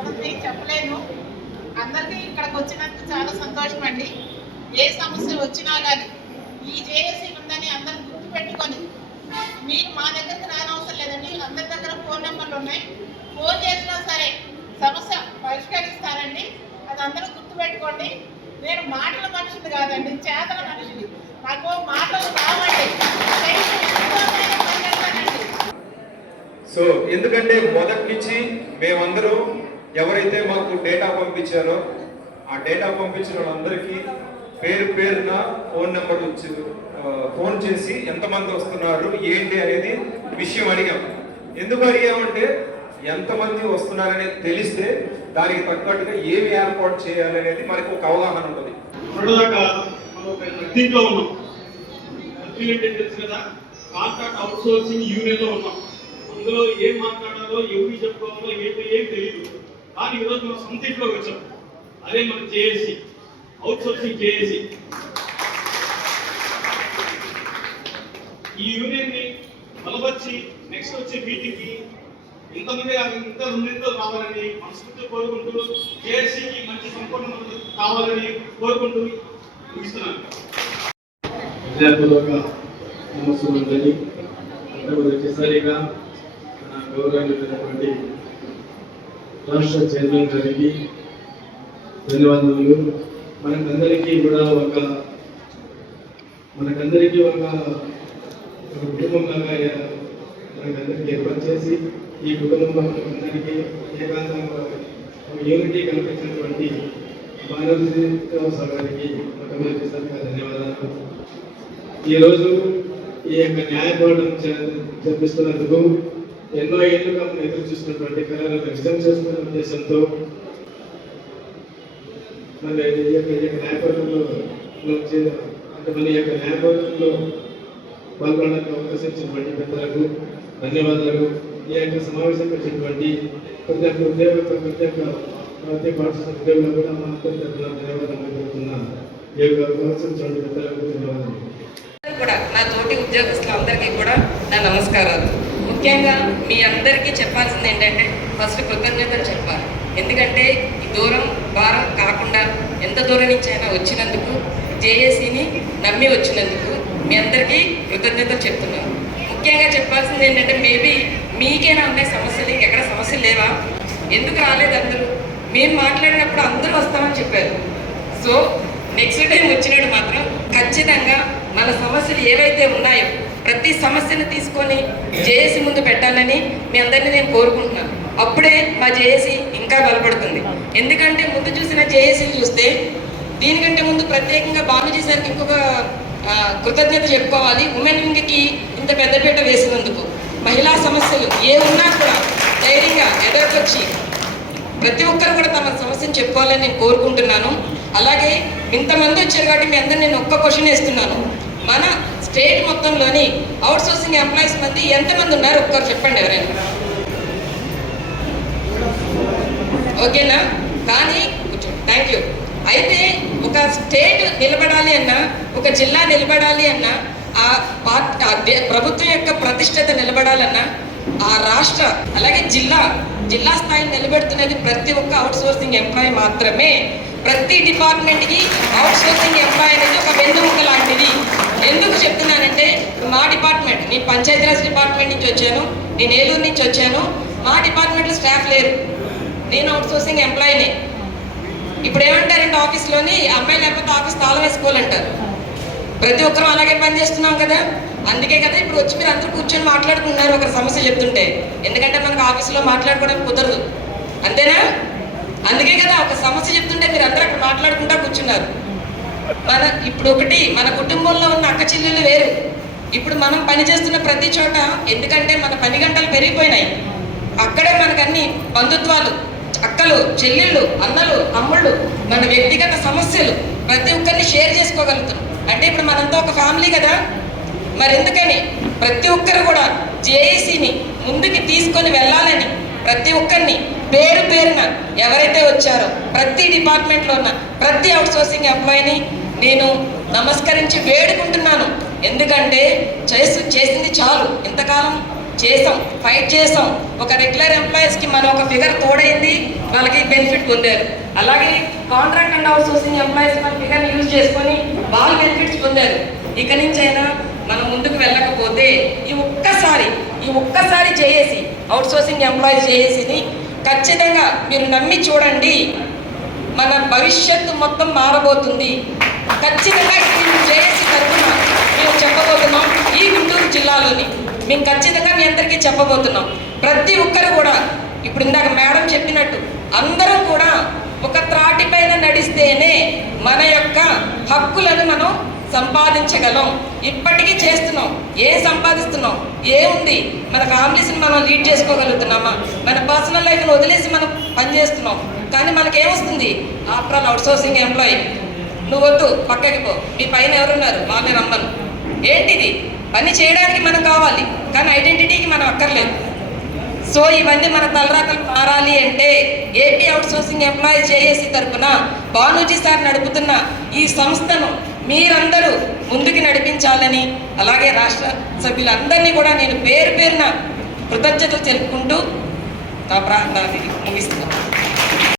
ఉన్నది చెప్పలేను. అందరికీ ఇక్కడికి వచ్చినందుకు చాలా సంతోషం అండి. ఏ సమస్య వచ్చినా కానీ ఈ జేఏసీ ఉందని అందరూ గుర్తుపెట్టుకొని మీరు మా దగ్గరికి రానవసరం లేదండి. అందరి దగ్గర ఫోన్ నెంబర్లు ఉన్నాయి. ఫోన్ చేసినా సరే సమస్య పరిష్కరిస్తారండి. అది అందరూ గుర్తుపెట్టుకోండి. నేను మాటల మనిషిని కాదండి, చేతల మనిషిని. నాకు మాటలు కావండి. సో ఎందుకంటే మొదటి నుంచి మేమందరూ ఎవరైతే మాకు డేటా పంపించారో ఆ డేటా పంపించిన వాళ్ళందరికీ పేరు పేరున ఫోన్ నెంబర్ ఫోన్ చేసి ఎంతమంది వస్తున్నారు ఏంటి అనేది విషయం అడిగాం. ఎందుకు అడిగామంటే ఎంతమంది వస్తున్నారనేది తెలిస్తే దానికి తగ్గట్టుగా ఏమి ఏర్పాటు చేయాలనేది మనకు ఒక అవగాహన ఉంటుంది. కాంట్రాక్ట్ అవుట్ సోర్సింగ్ యూనియన్ లో ఉన్నాం. అందులో ఏం మాట్లాడాలో ఎవరికి చెప్పుకోవాలో ఏం తెలియదు. కానీ ఈరోజు మనం సొంత ఇంట్లోకి వచ్చాం. అదే మన జేఏసీ అవుట్ సోర్సింగ్ జేఏసీ. ఈ యూనియన్ ని బలపరిచి నెక్స్ట్ వచ్చే మీటింగ్ కి ఇంతమంది ఇంకా రెండింటిలో రావాలని మనస్ఫూర్తిగా కోరుకుంటూ జేఏసీకి మంచి సంపూర్ణ మద్దతు కావాలని కోరుకుంటూ ముగిస్తున్నాను. విద్యార్థులుగా నమస్కారం. వచ్చేసరిగా నా గౌరవమైనటువంటి రాష్ట్ర చైర్మన్ గారికి ధన్యవాదములు. మనకందరికీ ఒక కుటుంబంలాగా మనకందరికీ ఏర్పాటు చేసి ఈ కుటుంబంలో అందరికీ ఏకాంతంగా యూనిటీ కల్పించినటువంటి మానవ గారికి ధన్యవాదాలు. ఈరోజు ఈ యొక్క న్యాయపోరాటం జరిపిస్తున్నందుకు ఎన్నో ఏళ్ళుగా మనం ఎదురు చూస్తున్నటువంటి కళలను వ్యక్తం చేసుకున్న ఉద్దేశంతో మన ఈ యొక్క న్యాయపోరాటంలో పాల్గొనడానికి అవకాశం ఇచ్చినటువంటి పెద్దలకు ధన్యవాదాలు. ఈ యొక్క సమావేశంలో వచ్చినటువంటి ప్రతి ఒక్క ప్రతి పాఠశాల ఉద్యోగులు కూడా మా ధన్యవాదాలు పెడుతున్నా. ఈ యొక్క అవకాశం ఇచ్చినటువంటి పెద్దలకు ధన్యవాదాలు. కూడా నా తోటి ఉద్యోగస్తులు అందరికీ కూడా నా నమస్కారాలు. ముఖ్యంగా మీ అందరికీ చెప్పాల్సింది ఏంటంటే ఫస్ట్ కృతజ్ఞతలు చెప్పాలి. ఎందుకంటే ఈ దూరం భారం కాకుండా ఎంత దూరం నుంచి అయినా వచ్చినందుకు, జేఏసీని నమ్మి వచ్చినందుకు మీ అందరికీ కృతజ్ఞతలు చెప్తున్నాను. ముఖ్యంగా చెప్పాల్సింది ఏంటంటే మేబీ మీకేనా ఉన్నాయి సమస్యలు, ఎక్కడ సమస్యలు లేవా, ఎందుకు రాలేదు అందరూ? మేము మాట్లాడినప్పుడు అందరూ వస్తామని చెప్పారు. సో నెక్స్ట్ టైం వచ్చినట్టు మాత్రం ఖచ్చితంగా మన సమస్యలు ఏవైతే ఉన్నాయో ప్రతి సమస్యను తీసుకొని జేఏసీ ముందు పెట్టాలని మీ అందరినీ నేను కోరుకుంటున్నాను. అప్పుడే మా జేఏసీ ఇంకా బలపడుతుంది. ఎందుకంటే ముందు చూసిన జేఏసీని చూస్తే దీనికంటే ముందు ప్రత్యేకంగా బాబుజీ సార్కి ఇంకొక కృతజ్ఞత చెప్పుకోవాలి. ఉమెన్ వింగ్కి ఇంత పెద్దపీట వేసినందుకు. మహిళా సమస్యలు ఏ ఉన్నా కూడా ధైర్యంగా ఎదుర్కొచ్చి ప్రతి ఒక్కరు కూడా తమ సమస్యను చెప్పుకోవాలని నేను కోరుకుంటున్నాను. అలాగే ఇంతమంది వచ్చారు కాబట్టి మీ అందరూ నేను ఒక్క క్వశ్చన్ వేస్తున్నాను. మన స్టేట్ మొత్తంలోని అవుట్ సోర్సింగ్ ఎంప్లాయీస్ మంది ఎంతమంది ఉన్నారు ఒక్కరు చెప్పండి ఎవరైనా. ఓకేనా? కానీ థ్యాంక్ యూ. అయితే ఒక స్టేట్ నిలబడాలి అన్నా, ఒక జిల్లా నిలబడాలి అన్నా, ఆ ప్రభుత్వం యొక్క ప్రతిష్టత నిలబడాలన్నా, ఆ రాష్ట్ర అలాగే జిల్లా స్థాయిని నిలబెడుతున్నది ప్రతి ఒక్క అవుట్ సోర్సింగ్ ఎంప్లాయీ మాత్రమే. ప్రతి డిపార్ట్మెంట్కి అవుట్ సోర్సింగ్ ఎంప్లాయీ అనేది ఒక వెన్నుముక లాంటిది. ఎందుకు చెప్తున్నానంటే మా డిపార్ట్మెంట్, నేను పంచాయతీరాజ్ డిపార్ట్మెంట్ నుంచి వచ్చాను, నేను ఏలూరు నుంచి వచ్చాను. మా డిపార్ట్మెంట్లో స్టాఫ్ లేరు, నేను అవుట్ సోర్సింగ్ ఎంప్లాయీనే. ఇప్పుడు ఏమంటారంటే ఆఫీస్లోని అమ్మాయి లేకపోతే ఆఫీస్ తాళం వేసుకోవాలంటారు. ప్రతి ఒక్కరూ అలాగే పనిచేస్తున్నాం కదా. అందుకే కదా ఇప్పుడు వచ్చి మీరు అందరూ కూర్చొని మాట్లాడుకుంటున్నారు ఒకరి సమస్య చెప్తుంటే. ఎందుకంటే మనకు ఆఫీసులో మాట్లాడుకోవడానికి కుదరదు, అంతేనా? అందుకే కదా ఒక సమస్య చెప్తుంటే మీరు అందరూ అక్కడ మాట్లాడుకుంటా కూర్చున్నారు. ఇప్పుడు ఒకటి మన కుటుంబంలో ఉన్న అక్క చెల్లెళ్ళు వేరు. ఇప్పుడు మనం పనిచేస్తున్న ప్రతి చోట, ఎందుకంటే మన పని గంటలు పెరిగిపోయినాయి, అక్కడే మనకు అన్ని బంధుత్వాలు, అక్కలు, చెల్లెళ్ళు, అన్నలు, తమ్ముళ్ళు, మన వ్యక్తిగత సమస్యలు ప్రతి ఒక్కరిని షేర్ చేసుకోగలుగుతాం. అంటే ఇప్పుడు మనంతా ఒక ఫ్యామిలీ కదా. మరి ఎందుకని ప్రతి ఒక్కరు కూడా జేఏసీని ముందుకు తీసుకొని వెళ్ళాలని ప్రతి ఒక్కరిని పేరు పేరున ఎవరైతే వచ్చారో ప్రతి డిపార్ట్మెంట్లో ఉన్న ప్రతి అవుట్ సోర్సింగ్ ఎంప్లాయీని నేను నమస్కరించి వేడుకుంటున్నాను. ఎందుకంటే చేసింది చాలు, ఇంతకాలం చేసాం, ఫైట్ చేసాం. ఒక రెగ్యులర్ ఎంప్లాయీస్కి మనం ఒక ఫిగర్ తోడైంది, వాళ్ళకి బెనిఫిట్ పొందారు. అలాగే contract and out sourcing employees మన ఫిగర్ని యూజ్ చేసుకొని వాళ్ళు బెనిఫిట్స్ పొందారు. ఇక నుంచి అయినా మనం ముందుకు వెళ్ళకపోతే ఈ ఒక్కసారి చేసి అవుట్ సోర్సింగ్ ఎంప్లాయీస్ చేసేది ఖచ్చితంగా మీరు నమ్మి చూడండి, మన భవిష్యత్తు మొత్తం మారబోతుంది. ఖచ్చితంగా ఇది చేసి తరఫున మేము చెప్పబోతున్నాం. ఈ గుంటూరు జిల్లాలోని మేము ఖచ్చితంగా మీ అందరికీ చెప్పబోతున్నాం. ప్రతి ఒక్కరు కూడా ఇప్పుడు ఇందాక మేడం చెప్పినట్టు అందరం కూడా ఒక త్రాటి పైన నడిస్తేనే మన యొక్క హక్కులను మనం సంపాదించగలం. ఇప్పటికీ చేస్తున్నాం. ఏం సంపాదిస్తున్నాం? ఏముంది? మన ఫ్యామిలీస్ని మనం లీడ్ చేసుకోగలుగుతున్నామా? మన పర్సనల్ లైఫ్ని వదిలేసి మనం పనిచేస్తున్నాం. కానీ మనకేమొస్తుంది? After all outsourcing employee, నువ్వు వద్దు, పక్కకి పో, మీ పైన ఎవరున్నారు, వాళ్ళని రమ్మను. ఏంటిది? పని చేయడానికి మనం కావాలి, కానీ ఐడెంటిటీకి మనం అక్కర్లేదు. సో ఇవన్నీ మన తలరాతలు మారాలి అంటే AP out sourcing employees JAC తరఫున భానూజీ సార్ నడుపుతున్న ఈ సంస్థను మీరందరూ ముందుకు నడిపించాలని, అలాగే రాష్ట్ర సభ్యులందరినీ కూడా నేను పేరు పేరున కృతజ్ఞతలు తెలుపుకుంటూ నా ప్రాంతాన్ని ముగిస్తున్నాను.